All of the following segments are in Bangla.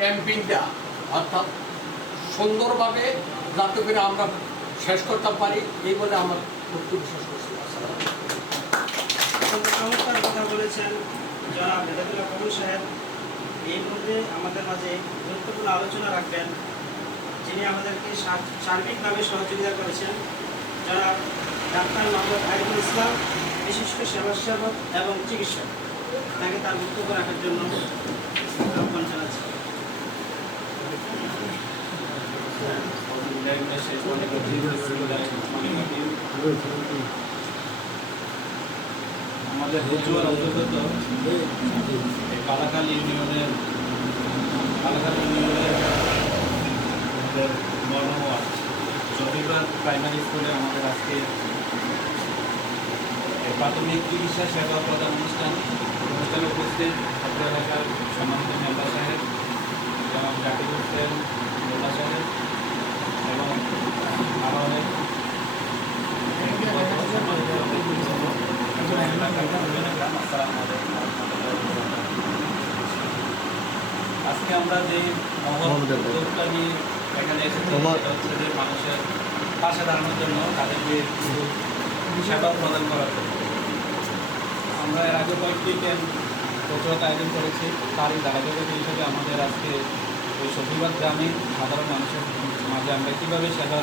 ক্যাম্পিংটা অর্থাৎ সুন্দরভাবে যাতে করে আমরা শেষ করতে পারি এই বলে আমার বক্তব্য শেষ করছি। চমৎকার কথা বলেছেন জনাব মেধাদুল্লাহ কমল সাহেব। এই মধ্যে আমাদের মাঝে গুরুত্বপূর্ণ আলোচনা রাখবেন যিনি আমাদেরকে সার্বিকভাবে সহযোগিতা করেছেন, জনাব ডাক্তার মোহাম্মদ আরিফুল ইসলাম, বিশিষ্ট সেবাসেবক এবং চিকিৎসক। তাকে তার বক্তব্য রাখার জন্য আহ্বান জানাচ্ছি। আমাদের উজ্জ্বল অন্তর্গত কালাকাল ইউনিয়নের বর্ণওয়ার্ড শফিবাদ প্রাইমারি স্কুলে আমাদের আজকে প্রাথমিক চিকিৎসা সেবা প্রদান অনুষ্ঠানে উপস্থিত ছাত্র এলাকার সম্মানিত মেম্বার সাহেব, জনাব জাকির হোসেন মোল্লা সাহেব এবং আরও অনেক আজকে আমরা যে উদ্যোগটা নিয়ে এখানে এসেছি সেটা হচ্ছে যে মানুষের পাশে দাঁড়ানোর জন্য, তাদেরকে সেবা প্রদান করার জন্য। আমরা এর আগে কয়েকটি ক্যাম্প প্রচুরতা আয়োজন করেছি, তারই ধারাবাহিকতা হিসেবে আমাদের আজকে ওই শফিবাদ গ্রামে সাধারণ মানুষের মাঝে আমরা কীভাবে সেবা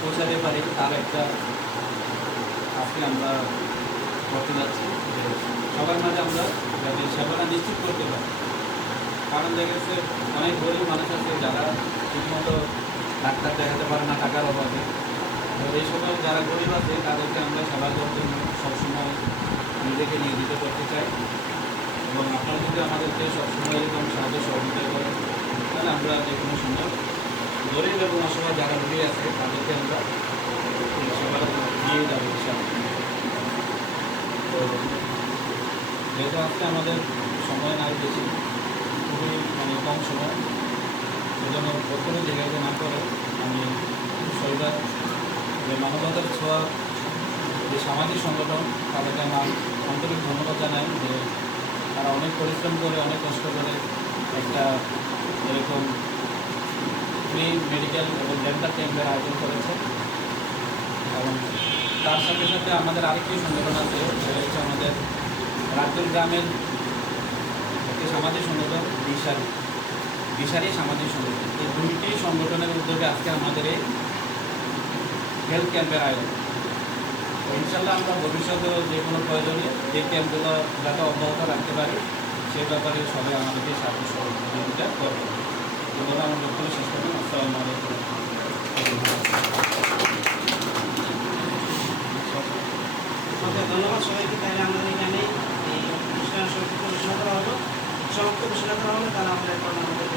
পৌঁছাতে পারি তার একটা আজকে আমরা করতে যাচ্ছি। যে সবার মাঝে আমরা যাতে সেবাটা নিশ্চিত করতে পারি। কারণ দেখা গেছে অনেক গরিব মানুষ আছে যারা ঠিকমতো ডাক্তার দেখাতে পারে না টাকার অভাবে। তো এই সকল যারা গরিব আছে তাদেরকে আমরা সেবা দেওয়ার জন্য সবসময় নিজেকে নিয়োজিত করতে চাই এবং আপনারা যদি আমাদেরকে সবসময় এরকম সাহায্য সহযোগিতা করেন তাহলে আমরা যে কোনো সময় গরিব এবং অসহায় যারা রোগী আছে তাদেরকে আমরা সেবাটা দিয়ে যাবো। তো যেহেতু আজকে আমাদের সময় নাই বেশি, খুবই কম সময়, এই জন্য প্রথমে জায়গাতে না করে আমি শৈবাল যে মানবতার ছোঁয়া যে সামাজিক সংগঠন তাদেরকে আমার আন্তরিক ধন্যবাদ জানাই যে তারা অনেক পরিশ্রম করে অনেক কষ্ট করে একটা এরকম ফ্রি মেডিকেল এবং ডেন্টাল ক্যাম্পের আয়োজন করেছে। এবং তার সাথে সাথে আমাদের আরেকটি সংগঠন আছে, সেটা হচ্ছে আমাদের রাজপুর গ্রামের একটি সামাজিক সংগঠন দিশারি সামাজিক সংগঠন। এই দুইটি সংগঠনের উদ্যোগে আজকে আমাদের এই হেলথ ক্যাম্পের আয়োজন। ইনশাল্লাহ আমরা ভবিষ্যতেও যে কোনো প্রয়োজনে এই ক্যাম্পগুলো যাতে অব্যাহত রাখতে পারি সেই ব্যাপারে সবাই আমাদেরকে সাহায্য সহযোগিতা করবে। এভাবে আমার বক্তব্য শেষ করবেন। আসসালামু আলাইকুম। ধন্যবাদ সবাইকে। তাহলে আমাদের এখানে এই অনুষ্ঠান সংক্ষিপ্ত ঘোষণা করা হলো, সমাপ্ত ঘোষণা করা হলো। তাহলে আমরা এখন আমাদের